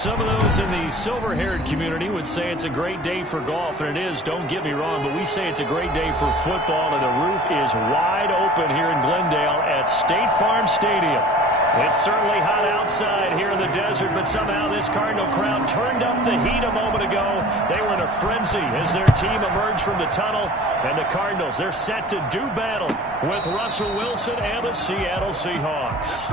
Some of those in the silver-haired community would say it's a great day for golf, and it is, don't get me wrong, but we say it's a great day for football, and the roof is wide open here in Glendale at State Farm Stadium. It's certainly hot outside here in the desert, but somehow this Cardinal crowd turned up the heat a moment ago. They were in a frenzy as their team emerged from the tunnel, and the Cardinals, they're set to do battle with Russell Wilson and the Seattle Seahawks.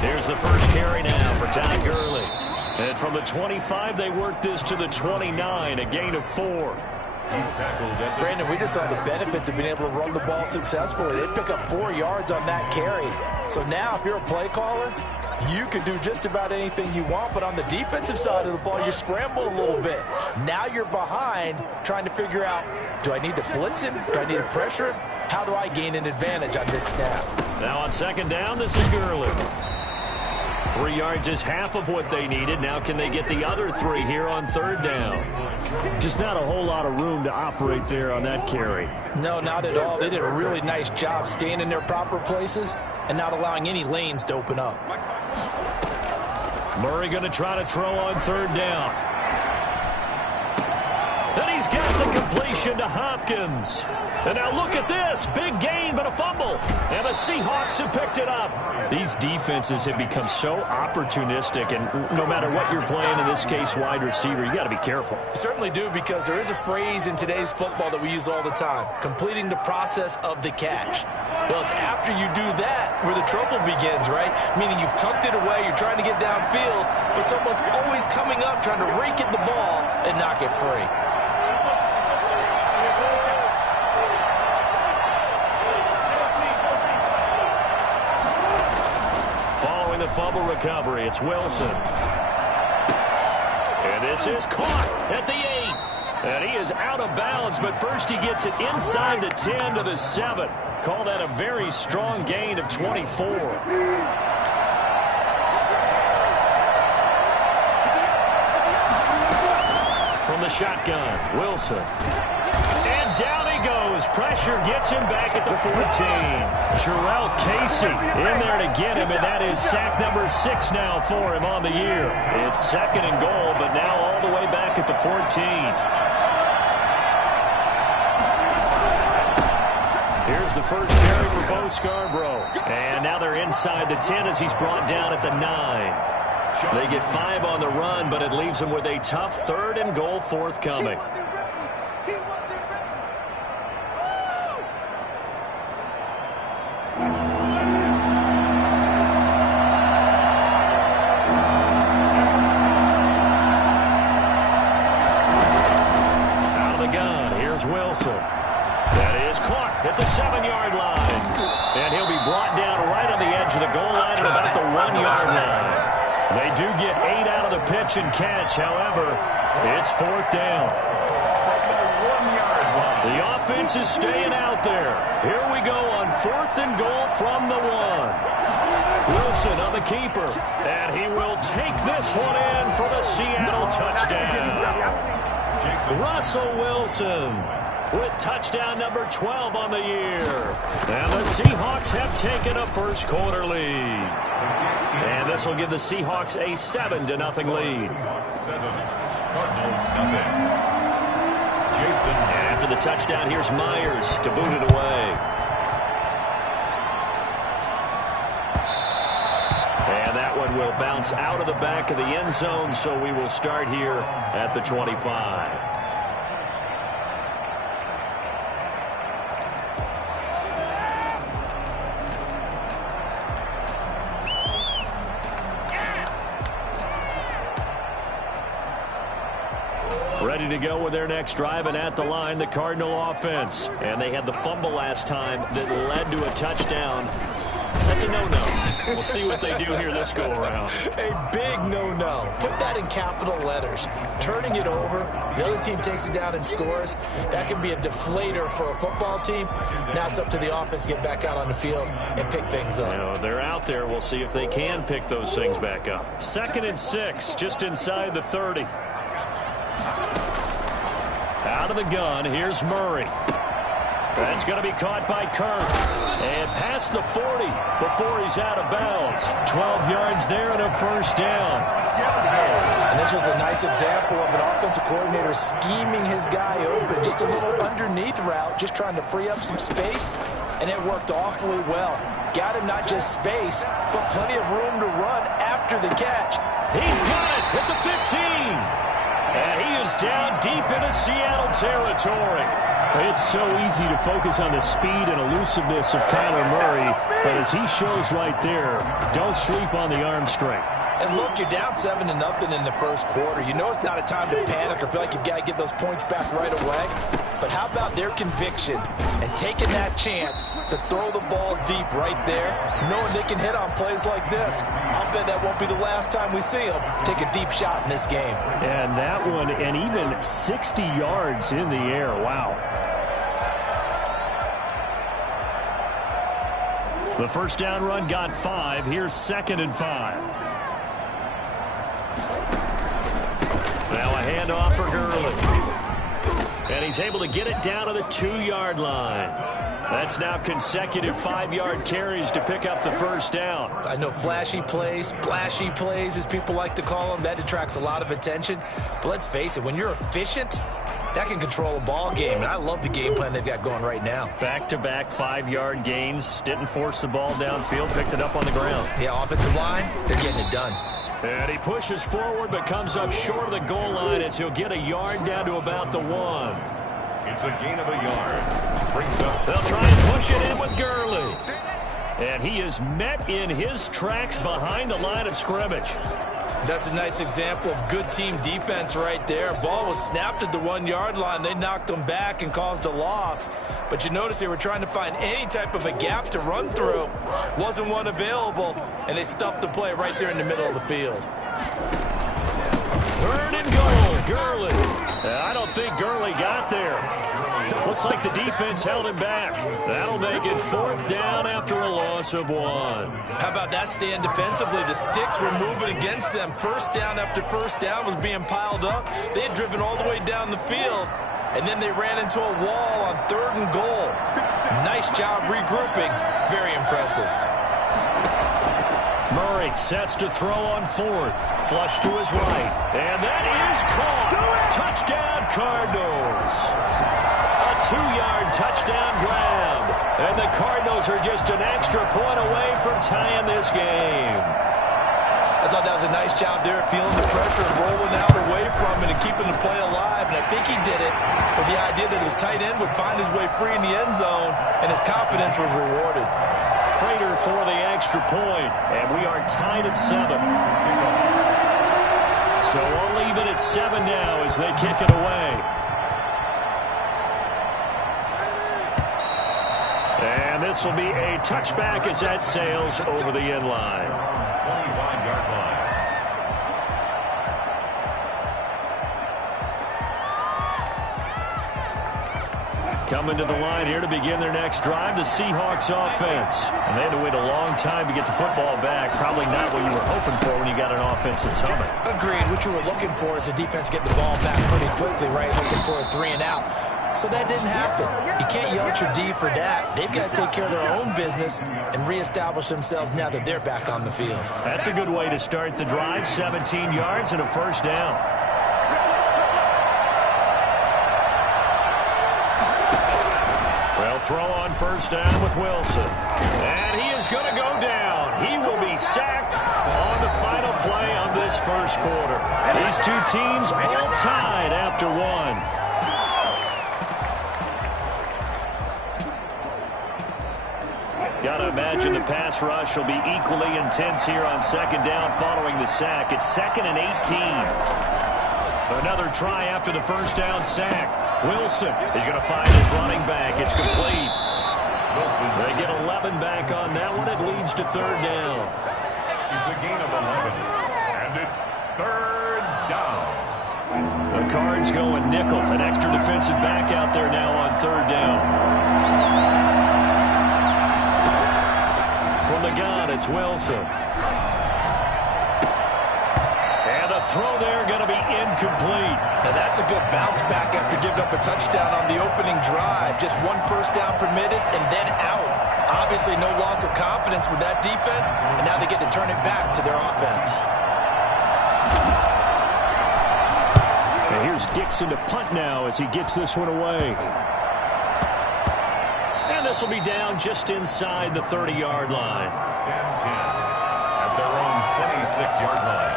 Here's the first carry now for Todd Gurley. And from the 25, they work this to the 29, a gain of 4. Brandon, we just saw the benefits of being able to run the ball successfully. They pick up 4 yards on that carry. So now if you're a play caller, you can do just about anything you want, but on the defensive side of the ball, you scramble a little bit. Now you're behind trying to figure out, do I need to blitz him? Do I need to pressure him? How do I gain an advantage on this snap? Now on second down, this is Gurley. 3 yards is half of what they needed. Now can they get the other 3 here on third down? Just not a whole lot of room to operate there on that carry. No, not at all. They did a really nice job staying in their proper places and not allowing any lanes to open up. Murray going to try to throw on third down. And he's got the completion to Hopkins. And now look at this. Big gain, but a fumble. And the Seahawks have picked it up. These defenses have become so opportunistic, and no matter what you're playing, in this case wide receiver, you got to be careful. Certainly do, because there is a phrase in today's football that we use all the time, completing the process of the catch. Well, it's after you do that where the trouble begins, right? Meaning you've tucked it away, you're trying to get downfield, but someone's always coming up trying to rake at the ball and knock it free. The fumble recovery, it's Wilson. And this is caught at the 8. And he is out of bounds, but first he gets it inside the 10 to the 7. Call that a very strong gain of 24. From the shotgun, Wilson. And down he goes. Pressure gets him back at the 14. Jarrell Casey in there to get him, and that is sack number 6 now for him on the year. It's second and goal, but now all the way back at the 14. Here's the first carry for Bo Scarborough. And now they're inside the 10 as he's brought down at the 9. They get 5 on the run, but it leaves them with a tough third and goal forthcoming. Wilson. That is caught at the 7-yard line. And he'll be brought down right on the edge of the goal line at about the 1-yard line. They do get 8 out of the pitch and catch. However, it's fourth down. The offense is staying out there. Here we go on fourth and goal from the 1. Wilson on the keeper. And he will take this one in for the Seattle touchdown. Russell Wilson with touchdown number 12 on the year. And the Seahawks have taken a first quarter lead. And this will give the Seahawks a 7-0 lead. And after the touchdown, here's Myers to boot it away. And that one will bounce out of the back of the end zone, so we will start here at the 25. Ready to go with their next drive, and at the line, the Cardinal offense. And they had the fumble last time that led to a touchdown. That's a no-no. We'll see what they do here this go-around. A big no-no. Put that in capital letters. Turning it over, the other team takes it down and scores. That can be a deflator for a football team. Now it's up to the offense to get back out on the field and pick things up. You know, they're out there. We'll see if they can pick those things back up. 2nd and 6, just inside the 30. Out of the gun, here's Murray. That's going to be caught by Kirk. And past the 40 before he's out of bounds. 12 yards there and a first down. And this was a nice example of an offensive coordinator scheming his guy open. Just a little underneath route, just trying to free up some space. And it worked awfully well. Got him not just space, but plenty of room to run after the catch. He's got it at the 15. And he is down deep into Seattle territory. It's so easy to focus on the speed and elusiveness of Kyler Murray, but as he shows right there, don't sleep on the arm strength. And look, you're down 7-0 in the first quarter. You know it's not a time to panic or feel like you've got to get those points back right away. But how about their conviction and taking that chance to throw the ball deep right there, knowing they can hit on plays like this? I'll bet that won't be the last time we see them take a deep shot in this game. And that one, and even 60 yards in the air. Wow. The first down run got 5. Here's 2nd and 5. Now a handoff for Gurley. And he's able to get it down to the 2-yard line. That's now consecutive 5-yard carries to pick up the first down. I know flashy plays, splashy plays, as people like to call them, that attracts a lot of attention. But let's face it, when you're efficient, that can control a ball game. And I love the game plan they've got going right now. Back-to-back 5-yard gains. Didn't force the ball downfield. Picked it up on the ground. Yeah, offensive line, they're getting it done. And he pushes forward but comes up short of the goal line as he'll get a yard down to about the 1. It's a gain of a yard. Brings up. They'll try and push it in with Gurley. And he is met in his tracks behind the line of scrimmage. That's a nice example of good team defense right there. Ball was snapped at the 1-yard line. They knocked him back and caused a loss. But you notice they were trying to find any type of a gap to run through. Wasn't one available, and they stuffed the play right there in the middle of the field. 3rd and goal, Gurley. I don't think Gurley got there. Looks like the defense held him back. That'll make it 4th down after a loss of 1. How about that stand defensively? The sticks were moving against them. First down after first down was being piled up. They had driven all the way down the field, and then they ran into a wall on 3rd and goal. Nice job regrouping. Very impressive. Murray sets to throw on 4th. Flush to his right. And that is caught. Touchdown, Cardinals. A 2-yard touchdown grab. And the Cardinals are just an extra point away from tying this game. I thought that was a nice job there, feeling the pressure and rolling out away from it and keeping the play alive. And I think he did it with the idea that his tight end would find his way free in the end zone, and his confidence was rewarded. Prater for the extra point, and we are tied at 7. So we'll leave it at 7 now as they kick it away. And this will be a touchback as that sails over the end line. 25-yard line. Coming to the line here to begin their next drive, the Seahawks offense. And they had to wait a long time to get the football back. Probably not what you were hoping for when you got an offense that's humming. Agreed. What you were looking for is the defense getting the ball back pretty quickly, right? Hoping for a 3 and out. So that didn't happen. You can't yell at your D for that. They've got to take care of their own business and reestablish themselves now that they're back on the field. That's a good way to start the drive. 17 yards and a first down. They'll throw on first down with Wilson. And he is going to go down. He will be sacked on the final play of this first quarter. These two teams all tied after 1. Got to imagine the pass rush will be equally intense here on 2nd down following the sack. It's 2nd and 18. Another try after the first down sack. Wilson is going to find his running back. It's complete. They get 11 back on that one. It leads to 3rd down. a gain of 11. And it's third down. The Cards going nickel. An extra defensive back out there now on third down. From the gun, it's Wilson. And a throw there going to be incomplete. Now that's a good bounce back after giving up a touchdown on the opening drive. Just one first down permitted and then out. Obviously no loss of confidence with that defense, and now they get to turn it back to their offense. And here's Dixon to punt now as he gets this one away. And this will be down just inside the 30-yard line. And 10 at their own 26-yard line.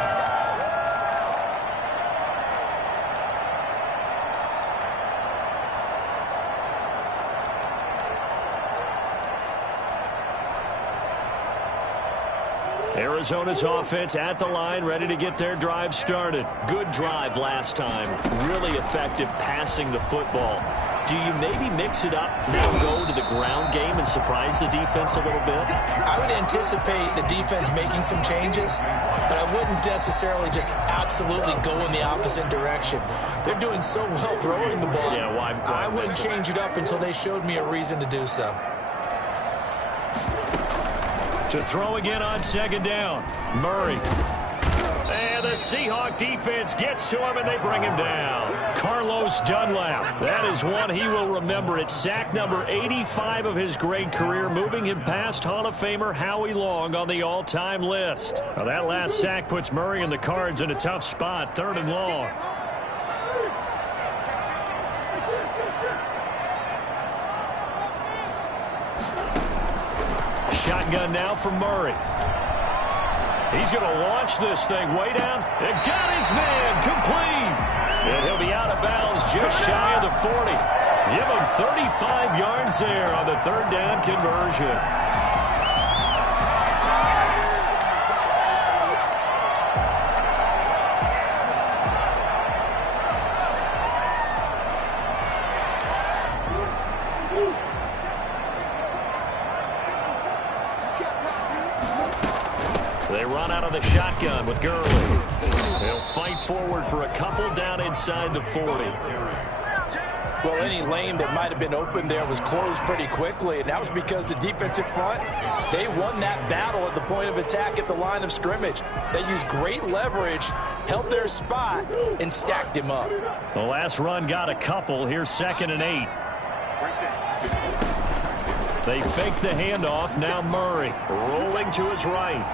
Arizona's offense at the line, ready to get their drive started. Good drive last time. Really effective passing the football. Do you maybe mix it up, now go to the ground game and surprise the defense a little bit? I would anticipate the defense making some changes, but I wouldn't necessarily just absolutely go in the opposite direction. They're doing so well throwing the ball. Yeah, why I wouldn't change it up until they showed me a reason to do so. To throw again on second down. Murray. And the Seahawk defense gets to him, and they bring him down. Carlos Dunlap. That is one he will remember. It's sack number 85 of his great career, moving him past Hall of Famer Howie Long on the all-time list. Now, that last sack puts Murray and the Cards in a tough spot, 3rd and long. Shotgun now for Murray. He's going to launch this thing way down. And got his man complete. And he'll be out of bounds just shy of the 40. Give him 35 yards there on the 3rd down conversion. They run out of the shotgun with Gurley. They'll fight forward for a couple down inside the 40. Well, any lane that might have been open there was closed pretty quickly, and that was because the defensive front, they won that battle at the point of attack at the line of scrimmage. They used great leverage, held their spot, and stacked him up. The last run got a couple. Here's 2nd and 8. They fake the handoff. Now Murray rolling to his right.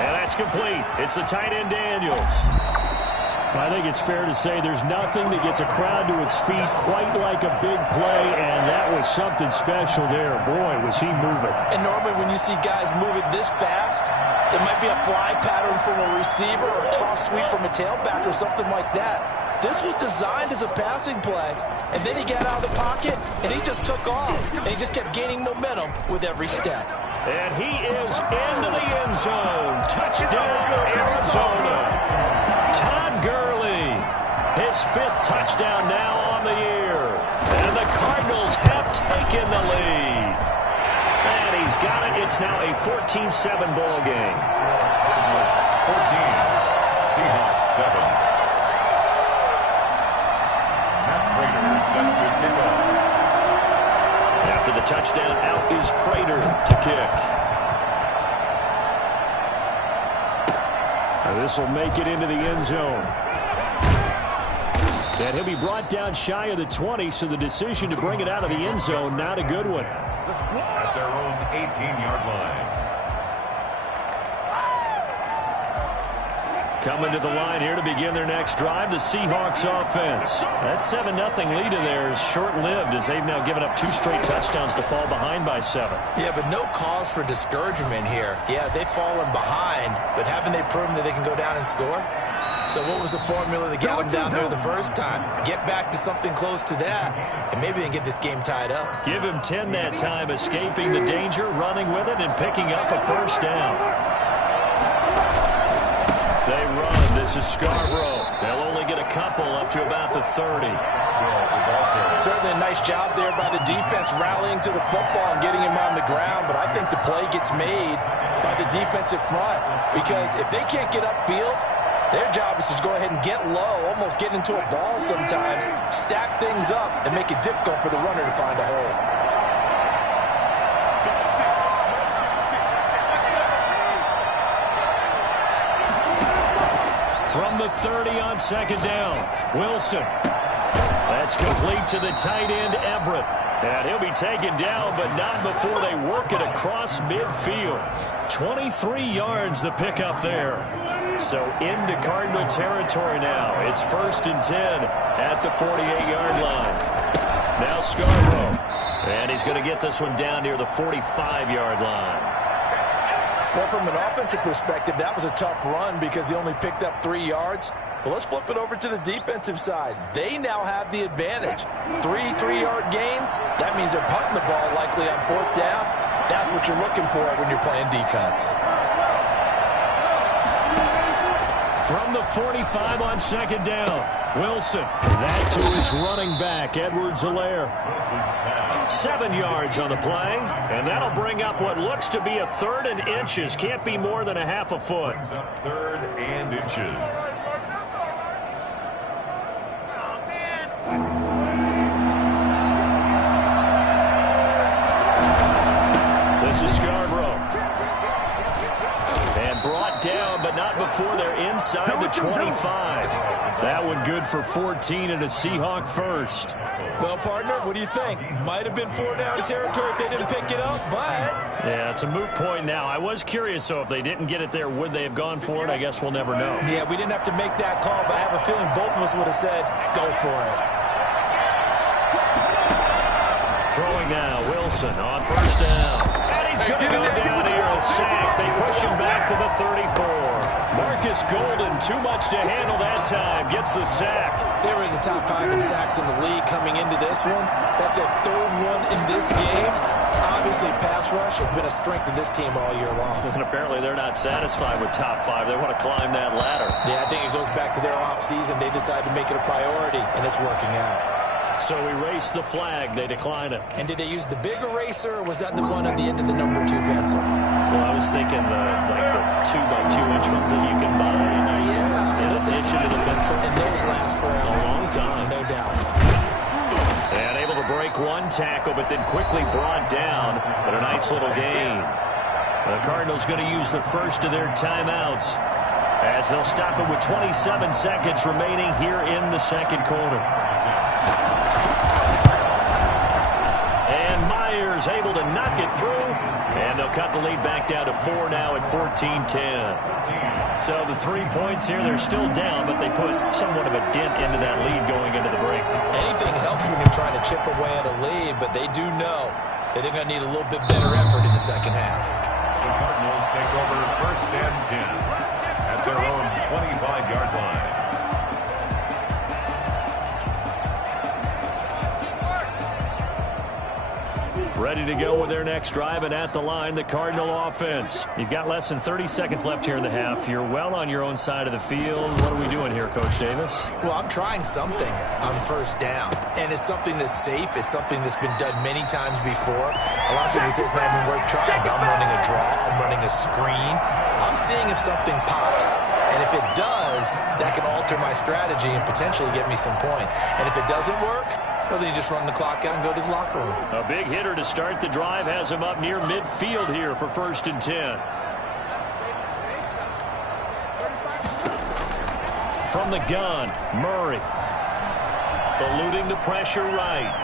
And that's complete. It's the tight end Daniels. I think it's fair to say there's nothing that gets a crowd to its feet quite like a big play, and that was something special there. Boy, was he moving. And normally when you see guys moving this fast, it might be a fly pattern from a receiver or a toss sweep from a tailback or something like that. This was designed as a passing play, and then he got out of the pocket, and he just took off, and he just kept gaining momentum with every step. And he is into the end zone. Touchdown, Arizona. Todd Gurley, his 5th touchdown now on the year. And the Cardinals have taken the lead. And he's got it. It's now a 14-7 ball game. 14. Seahawks 7. Matt Prater set to kick off. After the touchdown, out is Prater to kick. This will make it into the end zone. And he'll be brought down shy of the 20, so the decision to bring it out of the end zone, not a good one. At their own 18-yard line. Coming to the line here to begin their next drive, the Seahawks offense. That 7-0 lead of theirs short-lived as they've now given up 2 straight touchdowns to fall behind by 7. Yeah, but no cause for discouragement here. Yeah, they've fallen behind, but haven't they proven that they can go down and score? So what was the formula that got them down there the first time? Get back to something close to that, and maybe they can get this game tied up. Give him 10 that time, escaping the danger, running with it, and picking up a first down. They run. This is Scarborough. They'll only get a couple up to about the 30. Certainly a nice job there by the defense rallying to the football and getting him on the ground, but I think the play gets made by the defensive front because if they can't get upfield, their job is to go ahead and get low, almost get into a ball sometimes, stack things up, and make it difficult for the runner to find a hole. From the 30 on second down, Wilson. That's complete to the tight end, Everett. And he'll be taken down, but not before they work it across midfield. 23 yards the pickup there. So into Cardinal territory now. It's 1st and 10 at the 48-yard line. Now Scarborough. And he's going to get this one down near the 45-yard line. Well, from an offensive perspective, that was a tough run because he only picked up 3 yards. Well, let's flip it over to the defensive side. They now have the advantage. 3-3-yard gains. That means they're punting the ball likely on 4th down. That's what you're looking for when you're playing defense. From the 45 on second down, Wilson. That's who is running back, Edwards-Helaire. 7 yards on the play, and that'll bring up what looks to be a 3rd and inches. Can't be more than a half a foot. 3rd and inches. This is Scarborough. And brought down, but not before they're inside the 25. That one good for 14 and a Seahawk first. Well, partner, what do you think? Might have been 4-down territory if they didn't pick it up, but... Yeah, it's a moot point now. I was curious, so if they didn't get it there, would they have gone for it? I guess we'll never know. Yeah, we didn't have to make that call, but I have a feeling both of us would have said, go for it. Throwing now, Wilson on 1st down. And he's going to go down here, a sack. They push him back to the 34. Marcus Golden, too much to handle that time, gets the sack. They were in the top 5 in sacks in the league coming into this one. That's their 3rd one in this game. Obviously, pass rush has been a strength of this team all year long. And apparently they're not satisfied with top 5. They want to climb that ladder. Yeah, I think it goes back to their offseason. They decided to make it a priority, and it's working out. So erase the flag. They decline it. And did they use the big eraser, or was that the one at the end of the number 2 pencil? Well, I was thinking the 2x2-inch ones that you can buy. Yeah. In addition to the pencil. And those last for a long time. No doubt. And able to break one tackle, but then quickly brought down. But a nice little gain. The Cardinals going to use the first of their timeouts as they'll stop it with 27 seconds remaining here in the second quarter. And Myers able to knock it through, and they'll cut the lead back down to 4 now at 14-10. So the 3 points here, they're still down, but they put somewhat of a dent into that lead going into the break. Anything helps when you're trying to chip away at a lead, but they do know that they're going to need a little bit better effort in the second half. The Cardinals take over 1st and 10 at their own 25-yard line. Ready to go with their next drive, and at the line, the Cardinal offense. You've got less than 30 seconds left here in the half. You're well on your own side of the field. What are we doing here, Coach Davis? Well, I'm trying something on 1st down, and it's something that's safe. It's something that's been done many times before. A lot of people say it's not even worth trying, but I'm running a draw. I'm running a screen. I'm seeing if something pops. And if it does, that can alter my strategy and potentially get me some points. And if it doesn't work, well, then you just run the clock out and go to the locker room. A big hitter to start the drive has him up near midfield here for 1st and 10. From the gun, Murray. Eluding the pressure right.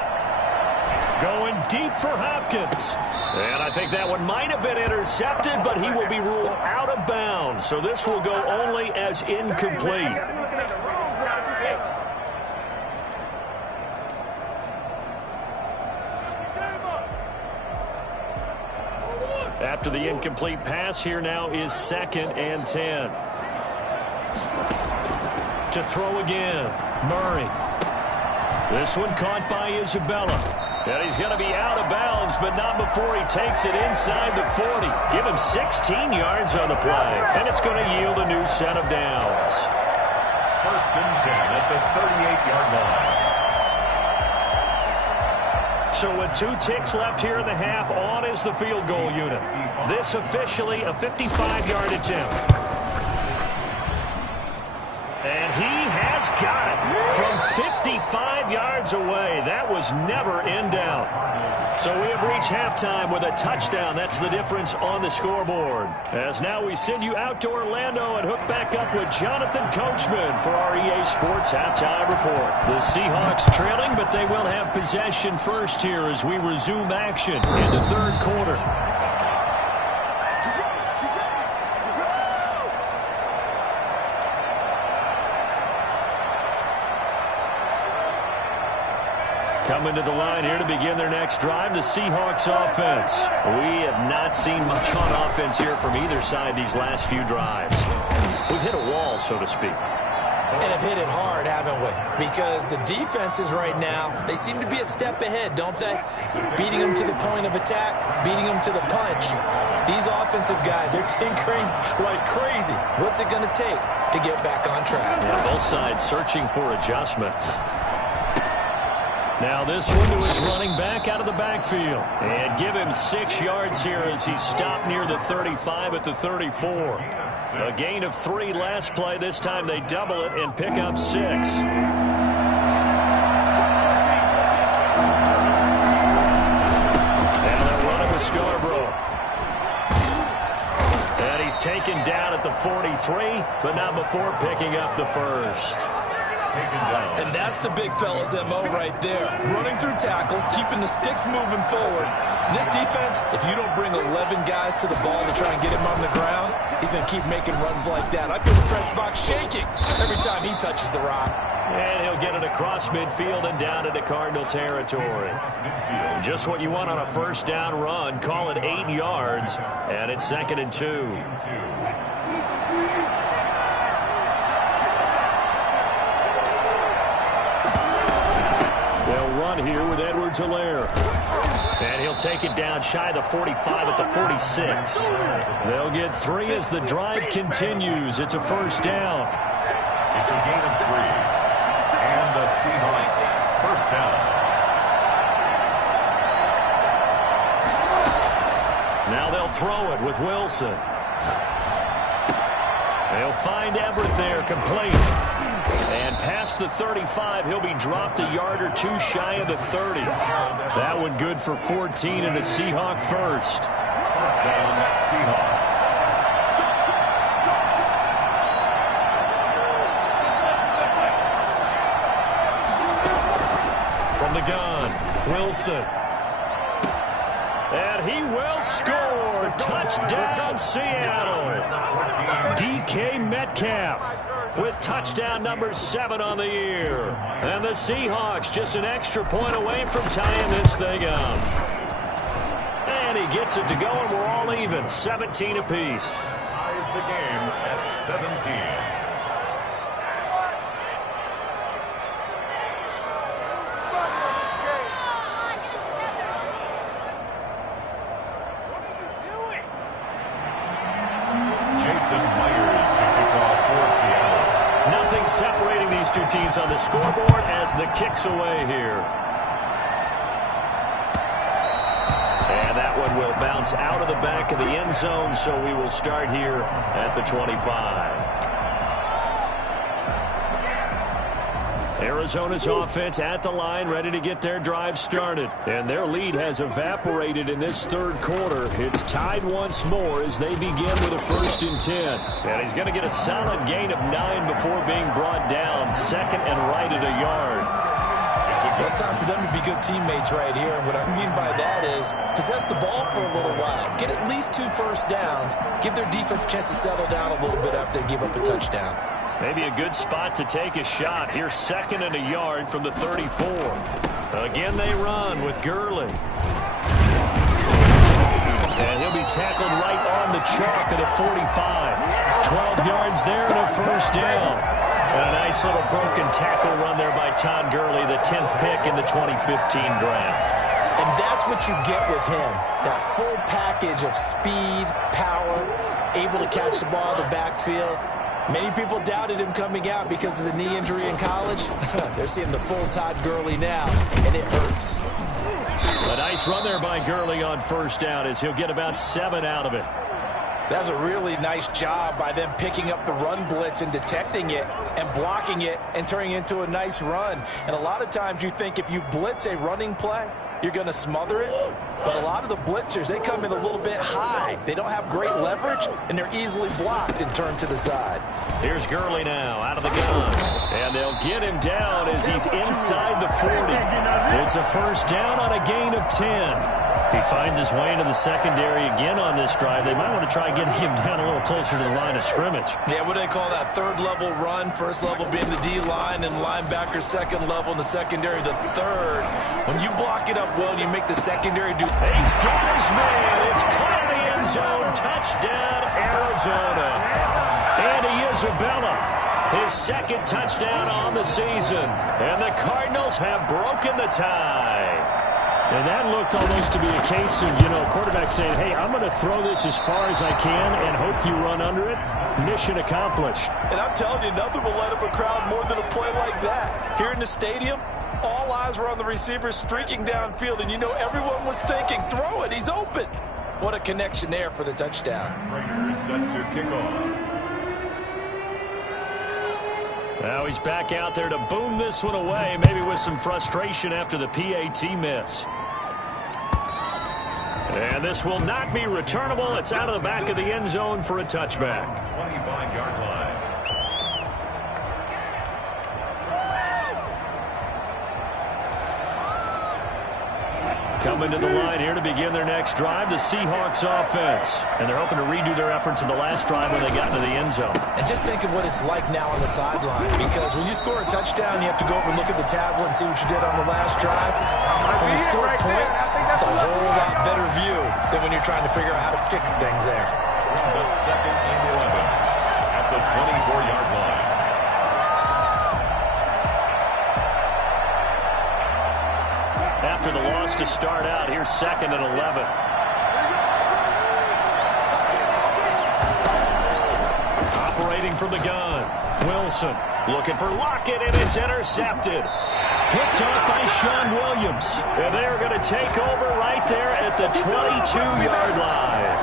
Going deep for Hopkins. And I think that one might have been intercepted, but he will be ruled out of bounds. So this will go only as incomplete. After the incomplete pass, here now is 2nd and 10. To throw again, Murray. This one caught by Isabella. And he's going to be out of bounds, but not before he takes it inside the 40. Give him 16 yards on the play, and it's going to yield a new set of downs. 1st and 10 at the 38-yard line. So with 2 ticks left here in the half, on is the field goal unit. This officially a 55-yard attempt. And he has got it from 55 yards away. That was never in doubt. So we have reached halftime with a touchdown. That's the difference on the scoreboard. As now we send you out to Orlando and hook back up with Jonathan Coachman for our EA Sports Halftime Report. The Seahawks trailing, but they will have possession first here as we resume action in the third quarter. Coming to the line here to begin their next drive, the Seahawks offense. We have not seen much on offense here from either side these last few drives. We've hit a wall, so to speak. And have hit it hard, haven't we? Because the defenses right now, they seem to be a step ahead, don't they? Beating them to the point of attack, beating them to the punch. These offensive guys are tinkering like crazy. What's it going to take to get back on track? Yeah, both sides searching for adjustments. Now this one to his running back out of the backfield. And give him 6 yards here as he stopped near the 35 at the 34. A gain of 3 last play. This time they double it and pick up 6. And they're running with Scarborough. And he's taken down at the 43, but not before picking up the first. And that's the big fella's MO right there. Running through tackles, keeping the sticks moving forward. This defense, if you don't bring 11 guys to the ball to try and get him on the ground, he's going to keep making runs like that. I feel the press box shaking every time he touches the rock. And he'll get it across midfield and down into Cardinal territory. Just what you want on a first down run. Call it 8 yards, and it's 2nd and 2. Run here with Edwards-Helaire. And he'll take it down shy of the 45 at the 46. They'll get 3 as the drive continues. It's a first down. It's a gain of 3. And the Seahawks first down. Now they'll throw it with Wilson. They'll find Everett there, complete. And past the 35, he'll be dropped a yard or 2 shy of the 30. That one good for 14 and a Seahawk first. First down, Seahawks. From the gun, Wilson. And he will score. Touchdown, Seattle. DK Metcalf with touchdown number 7 on the year. And the Seahawks just an extra point away from tying this thing up. And he gets it to go, and we're all even, 17 apiece. Ties the game at 17. Separating these two teams on the scoreboard as the kick's away here. And that one will bounce out of the back of the end zone, so we will start here at the 25. Arizona's offense at the line, ready to get their drive started. And their lead has evaporated in this third quarter. It's tied once more as they begin with a 1st and 10. And he's going to get a solid gain of 9 before being brought down. 2nd and right at a yard. Well, it's time for them to be good teammates right here. And what I mean by that is possess the ball for a little while. Get at least 2 first downs. Give their defense a chance to settle down a little bit after they give up a touchdown. Maybe a good spot to take a shot. Here's 2nd and a yard from the 34. Again, they run with Gurley. And he'll be tackled right on the chalk at the 45. 12 yards there and a first down. And a nice little broken tackle run there by Todd Gurley, the 10th pick in the 2015 draft. And that's what you get with him. That full package of speed, power, able to catch the ball in the backfield. Many people doubted him coming out because of the knee injury in college. They're seeing the full Todd Gurley now, and it hurts. A nice run there by Gurley on first down as he'll get about 7 out of it. That's a really nice job by them picking up the run blitz and detecting it and blocking it and turning it into a nice run. And a lot of times you think if you blitz a running play, you're going to smother it. But a lot of the blitzers, they come in a little bit high. They don't have great leverage, and they're easily blocked and turned to the side. Here's Gurley now out of the gun. And they'll get him down as he's inside the 40. It's a first down on a gain of 10. He finds his way into the secondary again on this drive. They might want to try getting him down a little closer to the line of scrimmage. Yeah, what do they call that? Third level run. First level being the D-line and linebacker, second level in the secondary, the third. When you block it up well, you make the secondary do. He's got his man. It's caught in the end zone. Touchdown, Arizona. Andy Isabella, his second touchdown on the season. And the Cardinals have broken the tie. And that looked almost to be a case of, a quarterback saying, hey, I'm going to throw this as far as I can and hope you run under it. Mission accomplished. And I'm telling you, nothing will light up a crowd more than a play like that. Here in the stadium, all eyes were on the receiver streaking downfield, and everyone was thinking, throw it, he's open. What a connection there for the touchdown. Raiders set to kick off. Now he's back out there to boom this one away, maybe with some frustration after the PAT miss. And this will not be returnable. It's out of the back of the end zone for a touchback. 25-yard line. Coming to the line here to begin their next drive, the Seahawks offense. And they're hoping to redo their efforts in the last drive when they got into the end zone. And just think of what it's like now on the sideline, because when you score a touchdown, you have to go over and look at the tablet and see what you did on the last drive. When you score points, it's a whole lot better view than when you're trying to figure out how to fix things there. Brings up second and 11 at the 24-yard line. After the loss to start out, here's second and 11. Operating from the gun, Wilson looking for Lockett, and it's intercepted. Picked off by Sean Williams. And they are going to take over right there at the 22-yard line.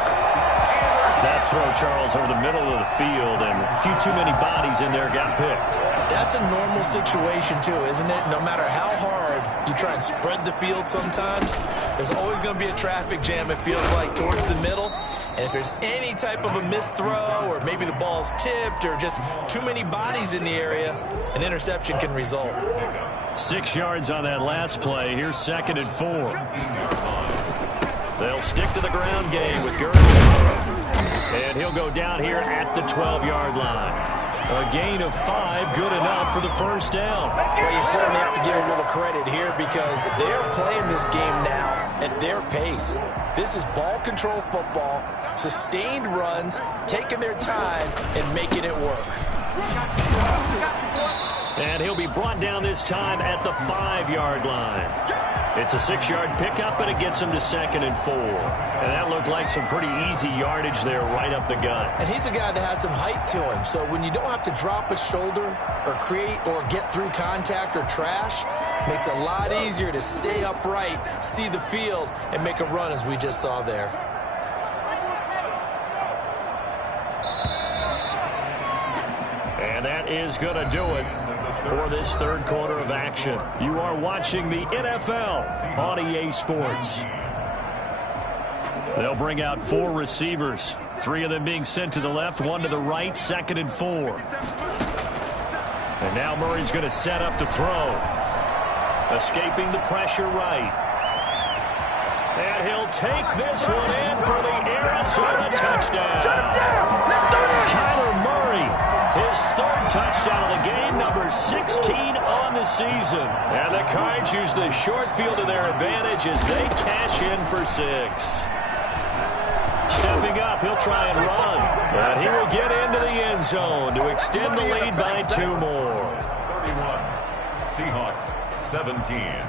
That throw, Charles, over the middle of the field, and a few too many bodies in there got picked. That's a normal situation, too, isn't it? No matter how hard you try and spread the field sometimes, there's always going to be a traffic jam, it feels like, towards the middle. And if there's any type of a missed throw, or maybe the ball's tipped, or just too many bodies in the area, an interception can result. 6 yards on that last play. Here's second and 4. They'll stick to the ground game with Gurley. And he'll go down here at the 12-yard line. A gain of 5, good enough for the first down. Well, you certainly have to give a little credit here because they're playing this game now at their pace. This is ball control football, sustained runs, taking their time, and making it work. And he'll be brought down this time at the 5-yard line. It's a 6-yard pickup, and it gets him to second and 4. And that looked like some pretty easy yardage there right up the gut. And he's a guy that has some height to him. So when you don't have to drop a shoulder or create or get through contact or trash, makes it a lot easier to stay upright, see the field, and make a run as we just saw there. And that is going to do it for this third quarter of action. You are watching the NFL on EA Sports. They'll bring out 4 receivers, 3 of them being sent to the left, 1 to the right, second and 4. And now Murray's going to set up to throw. Escaping the pressure right. And he'll take this one in for the Arizona touchdown. Kyler Murray, his 3rd touchdown of the game, number 16 on the season. And the Cards use the short field to their advantage as they cash in for 6. Stepping up, he'll try and run. But he will get into the end zone to extend the lead by 2 more. 31, Seahawks 17.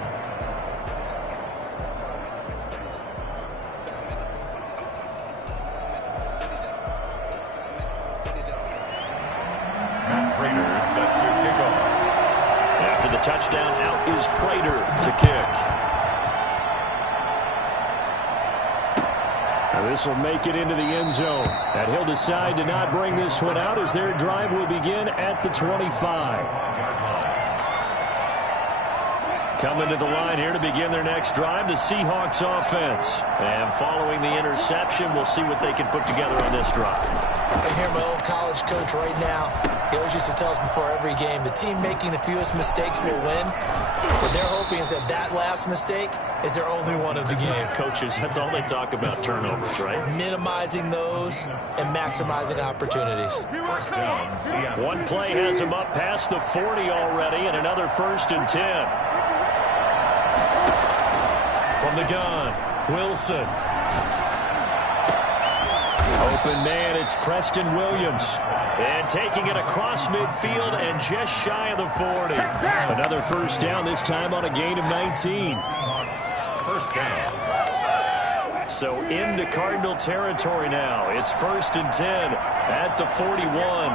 Prater set to kick off. After the touchdown, out is Prater to kick. Now this will make it into the end zone. And he'll decide to not bring this one out as their drive will begin at the 25. Coming to the line here to begin their next drive, the Seahawks offense. And following the interception, we'll see what they can put together on this drive. I hear my old college coach right now. He always used to tell us before every game, the team making the fewest mistakes will win. What they're hoping is that that last mistake is their only one of the game. Coaches, that's all they talk about, turnovers, right? Minimizing those and maximizing opportunities. One play has them up past the 40 already, and another 1st and 10. From the gun, Wilson. Open man, it's Preston Williams. And taking it across midfield and just shy of the 40. Another 1st down, this time on a gain of 19. 1st down. So into Cardinal territory now. It's 1st and 10 at the 41.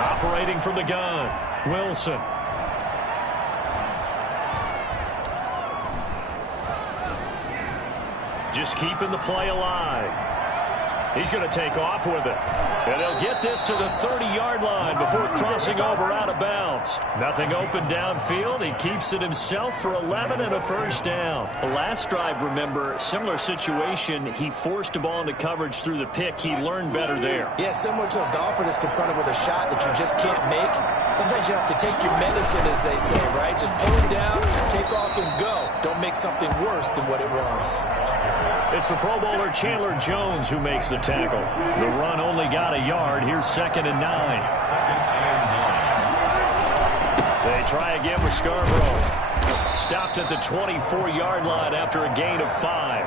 Operating from the gun, Wilson. Just keeping the play alive. He's going to take off with it. And he'll get this to the 30-yard line before crossing over out of bounds. Nothing open downfield. He keeps it himself for 11 and a 1st down. The last drive, remember, similar situation. He forced a ball into coverage through the pick. He learned better there. Yeah, similar to a golfer that's confronted with a shot that you just can't make. Sometimes you have to take your medicine, as they say, right? Just pull it down, take off, and go. Don't make something worse than what it was. It's the Pro Bowler Chandler Jones who makes the tackle. The run only got a yard. Here's 2nd and 9. They try again with Scarborough. Stopped at the 24-yard line after a gain of 5.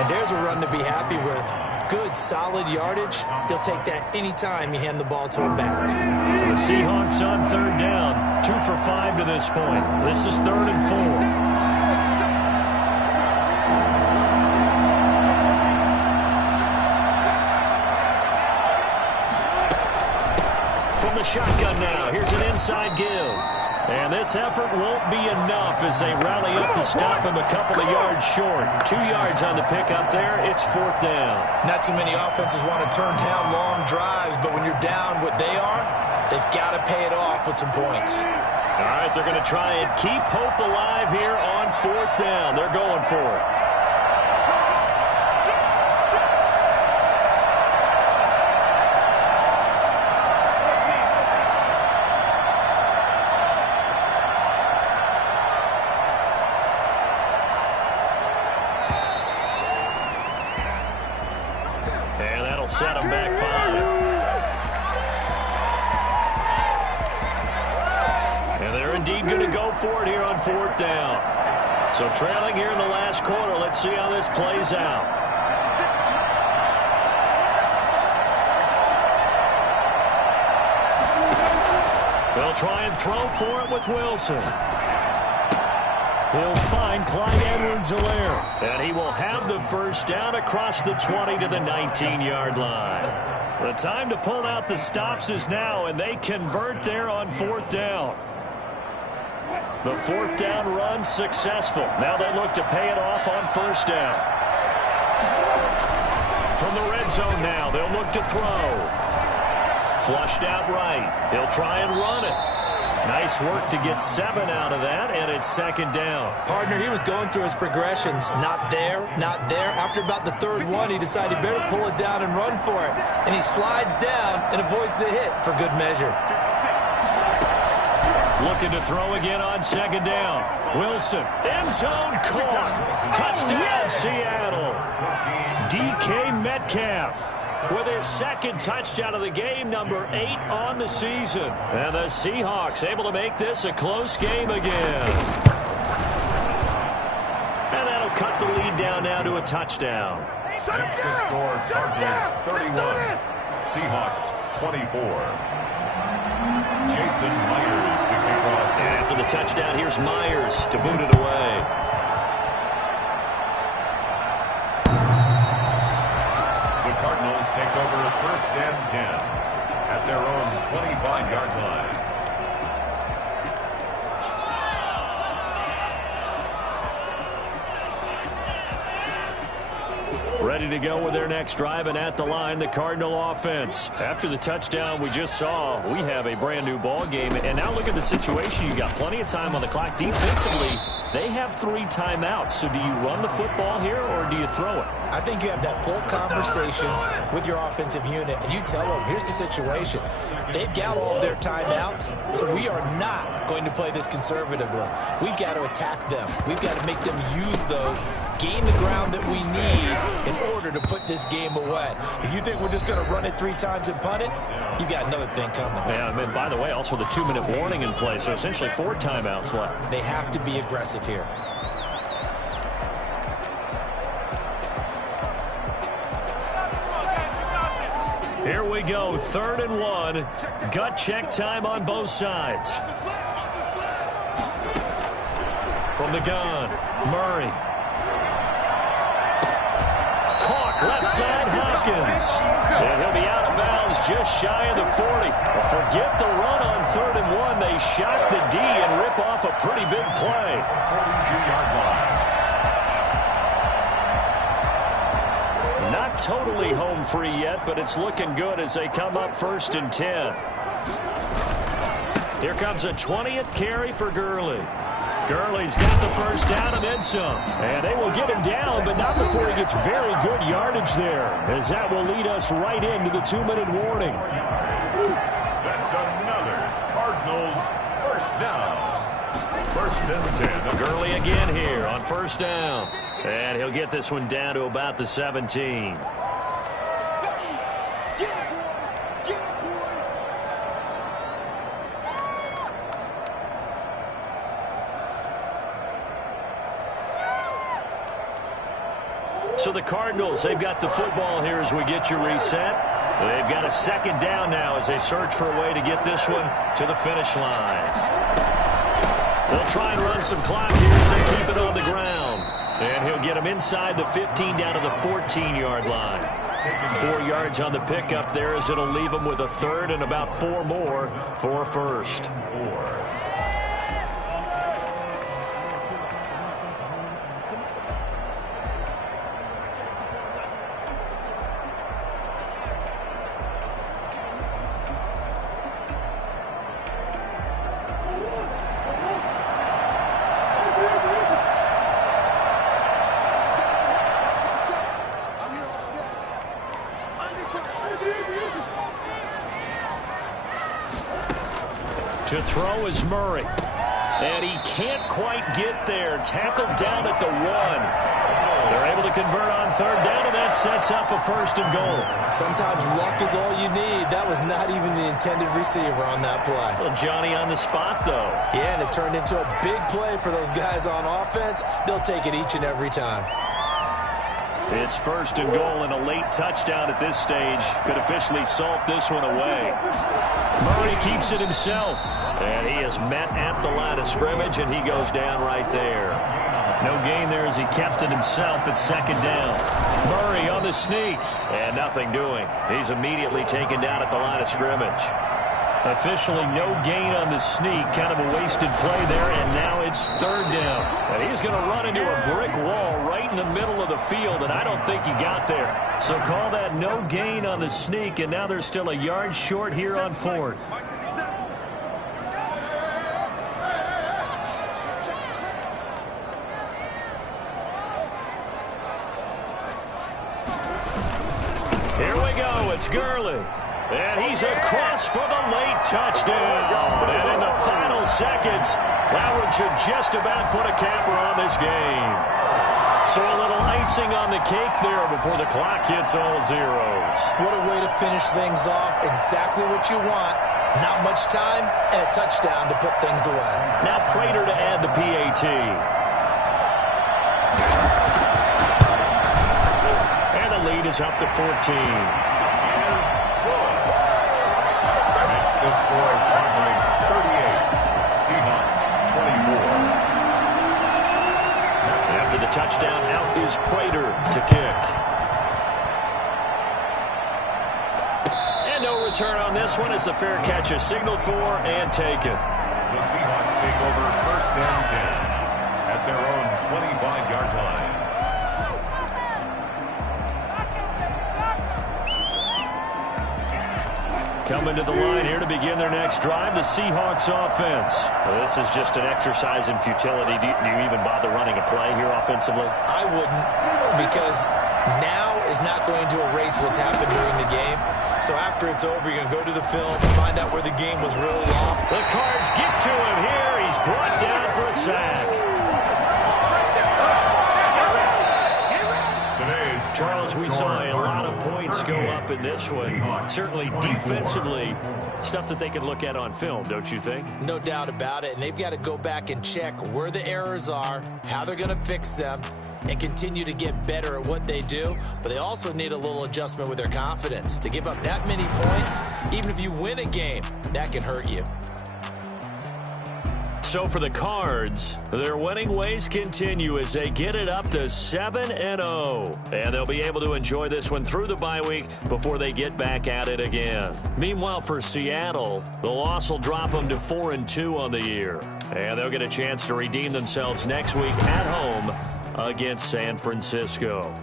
And there's a run to be happy with. Good, solid yardage. He'll take that anytime you hand the ball to a back. The Seahawks on 3rd down. 2 for 5 to this point. This is 3rd and 4. From the shotgun now, here's an inside give. And this effort won't be enough as they rally up to stop him a couple of yards short. 2 yards on the pickup there. It's 4th down. Not too many offenses want to turn down long drives, but when you're down what they are, they've got to pay it off with some points. All right, they're going to try and keep hope alive here on 4th down. They're going for it. Set him back 5. And they're indeed going to go for it here on 4th down. So trailing here in the last quarter. Let's see how this plays out. They'll try and throw for it with Wilson. He'll find Clyde Edwards-Helaire. And he will have the 1st down across the 20 to the 19-yard line. The time to pull out the stops is now, and they convert there on 4th down. The 4th down run successful. Now they look to pay it off on 1st down. From the red zone now, they'll look to throw. Flushed out right. He'll try and run it. Nice work to get 7 out of that, and it's 2nd down. Partner, he was going through his progressions. Not there, not there. After about the 3rd one, he decided he better pull it down and run for it. And he slides down and avoids the hit for good measure. Looking to throw again on 2nd down. Wilson, end zone caught. Touchdown, Seattle. DK Metcalf with his 2nd touchdown of the game, number 8 on the season. And the Seahawks able to make this a close game again. And that'll cut the lead down now to a touchdown. That's the score. Cardinals 31, Seahawks 24. Jason Myers to kick off. And after the touchdown, here's Myers to boot it away. take over first and 10 at their own 25-yard line. Ready to go with their next drive, and at the line, the Cardinal offense. After the touchdown we just saw, we have a brand new ball game. And now look at the situation. You got plenty of time on the clock. Defensively, they have 3 timeouts. So do you run the football here or do you throw it? I think you have that full conversation with your offensive unit, and you tell them, here's the situation. They've got all of their timeouts, so we are not going to play this conservatively. We've got to attack them. We've got to make them use those, gain the ground that we need in order to put this game away. If you think we're just going to run it 3 times and punt it, you got another thing coming. Yeah, I mean, by the way, also the 2-minute warning in play, so essentially 4 timeouts left. They have to be aggressive here. Here we go, 3rd and 1. Gut check time on both sides. From the gun, Murray. Caught left side, Hopkins. And he'll be out of bounds just shy of the 40. Well, forget the run on 3rd and 1. They shot the D and rip off a pretty big play. 42-yard line. Not totally home free yet, but it's looking good as they come up 1st and 10. Here comes a 20th carry for Gurley. Gurley's got the first down and then some. And they will get him down, but not before he gets very good yardage there, as that will lead us right into the 2-minute warning. That's another Cardinals first down. 1st and 10. Gurley again here on 1st down. And he'll get this one down to about the 17. So the Cardinals, they've got the football here as we get you reset. They've got a 2nd down now as they search for a way to get this one to the finish line. They'll try and run some clock here as they keep it on the ground. And he'll get him inside the 15 down to the 14-yard line. 4 yards on the pickup there as it'll leave him with a 3rd and about 4 more for a 1st. To throw is Murray. And he can't quite get there. Tackled down at the 1. They're able to convert on 3rd down, and that sets up a 1st and goal. Sometimes luck is all you need. That was not even the intended receiver on that play. Well, Johnny on the spot, though. Yeah, and it turned into a big play for those guys on offense. They'll take it each and every time. It's 1st and goal, and a late touchdown at this stage could officially salt this one away. Murray keeps it himself, and he is met at the line of scrimmage, and he goes down right there. No gain there as he kept it himself at 2nd down. Murray on the sneak, and nothing doing. He's immediately taken down at the line of scrimmage. Officially no gain on the sneak, kind of a wasted play there, and now it's 3rd down. And he's going to run into a brick wall right in the middle of the field, and I don't think he got there. So call that no gain on the sneak, and now they're still a yard short here on 4th. Here we go, it's Gurley. And he's across for the late touchdown. And in the final seconds, that one should just about put a capper on this game. So a little icing on the cake there before the clock hits all zeros. What a way to finish things off. Exactly what you want. Not much time and a touchdown to put things away. Now Prater to add the PAT. And the lead is up to 14. The score, Cowboys 38, Seahawks 24. After the touchdown, out is Prater to kick. return on this one as the fair catch is signaled for and taken. The Seahawks take over 1st and 10 at their own 25-yard line. Coming to the line here to begin their next drive, the Seahawks offense. Well, this is just an exercise in futility. Do you even bother running a play here offensively? I wouldn't, because now is not going to erase what's happened during the game. So after it's over, you're going to go to the film and find out where the game was really off. The Cards get to him here. He's brought down for a sack. Charles, we saw a lot of points go up in this one. Certainly defensively, stuff that they can look at on film, don't you think? No doubt about it. And they've got to go back and check where the errors are, how they're going to fix them, and continue to get better at what they do. But they also need a little adjustment with their confidence. To give up that many points, even if you win a game, that can hurt you. So for the Cards, their winning ways continue as they get it up to 7-0. And they'll be able to enjoy this one through the bye week before they get back at it again. Meanwhile, for Seattle, the loss will drop them to 4-2 on the year. And they'll get a chance to redeem themselves next week at home against San Francisco.